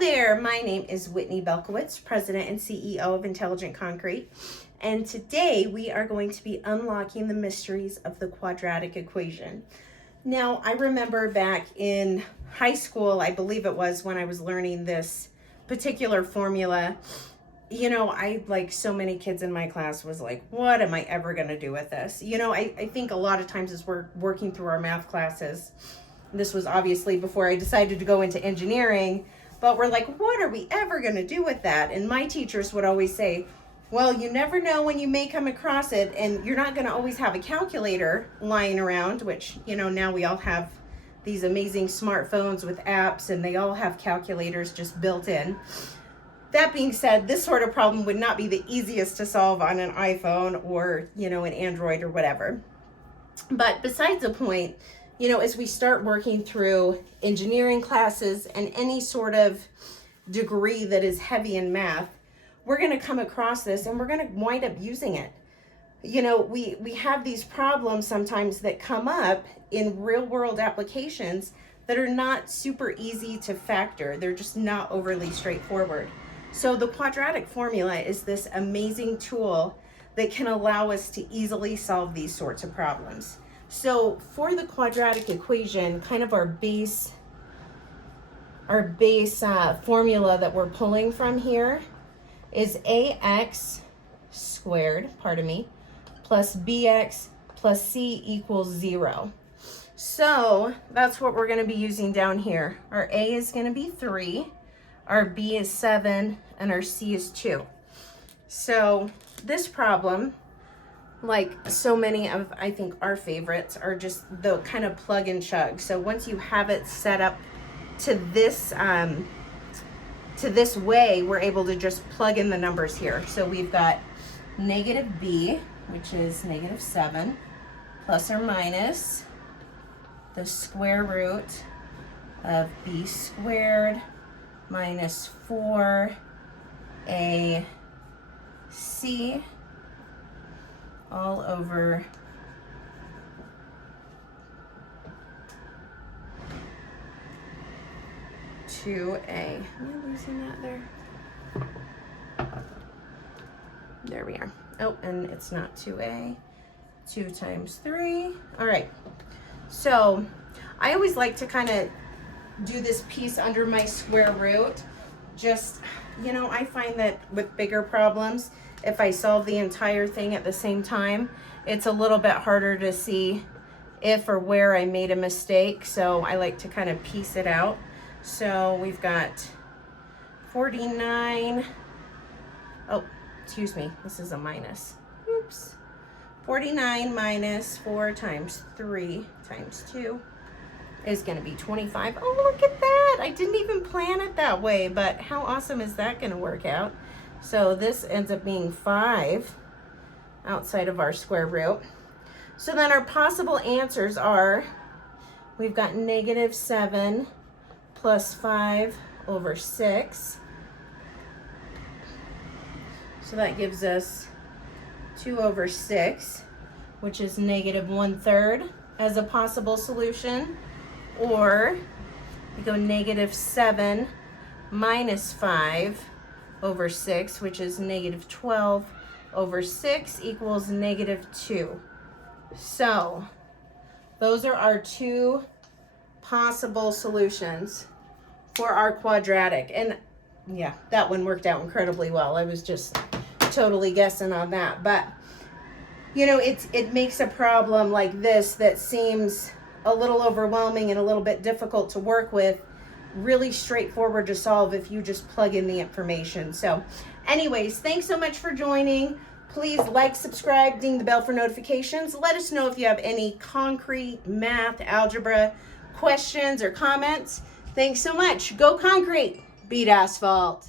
there, my name is Whitney Belkowitz, President and CEO of Intelligent Concrete, and today we are going to be unlocking the mysteries of the quadratic equation. Now, I remember back in high school, I believe it was, when I was learning this particular formula, I, like so many kids in my class, was like, what am I ever going to do with this? I think a lot of times as we're working through our math classes, this was obviously before I decided to go into engineering, but we're like, what are we ever going to do with that? And my teachers would always say, well, you never know when you may come across it, and you're not going to always have a calculator lying around, which, now we all have these amazing smartphones with apps, and they all have calculators just built in. That being said, this sort of problem would not be the easiest to solve on an iPhone or, an Android or whatever. But besides the point, as we start working through engineering classes and any sort of degree that is heavy in math, we're going to come across this and we're going to wind up using it. We have these problems sometimes that come up in real world applications that are not super easy to factor. They're just not overly straightforward. So the quadratic formula is this amazing tool that can allow us to easily solve these sorts of problems. So for the quadratic equation, kind of our base formula that we're pulling from here is ax squared, plus bx plus c equals 0. So that's what we're going to be using down here. Our a is going to be 3, our b is 7, and our c is 2. So this problem, like so many of, I think, our favorites, are just the kind of plug and chug. So once you have it set up to this way, we're able to just plug in the numbers here. So we've got negative b, which is negative 7, plus or minus the square root of b squared minus 4ac all over (2a). Am I losing that there? There we are. Oh, and it's not 2a. 2 times 3. All right. So I always like to kind of do this piece under my square root. Just, I find that with bigger problems, if I solve the entire thing at the same time, it's a little bit harder to see if or where I made a mistake. So I like to kind of piece it out. So we've got 49. Oh, excuse me. This is a minus. Oops. 49 minus 4 times 3 times 2 is going to be 25. Oh, look at that. I didn't even plan it that way, but how awesome is that going to work out? So this ends up being 5 outside of our square root. So then our possible answers are, we've got negative 7 plus 5 over 6. So that gives us 2 over 6, which is negative 1/3 as a possible solution. Or we go negative 7 minus 5 over 6, which is negative 12 over 6 equals negative 2. So those are our 2 possible solutions for our quadratic. And yeah, that one worked out incredibly well. I was just totally guessing on that. But, it makes a problem like this that seems a little overwhelming and a little bit difficult to work with really straightforward to solve if you just plug in the information. So anyways, thanks so much for joining. Please like, subscribe, ding the bell for notifications. Let us know if you have any concrete, math, algebra questions or comments. Thanks so much. Go concrete, beat asphalt.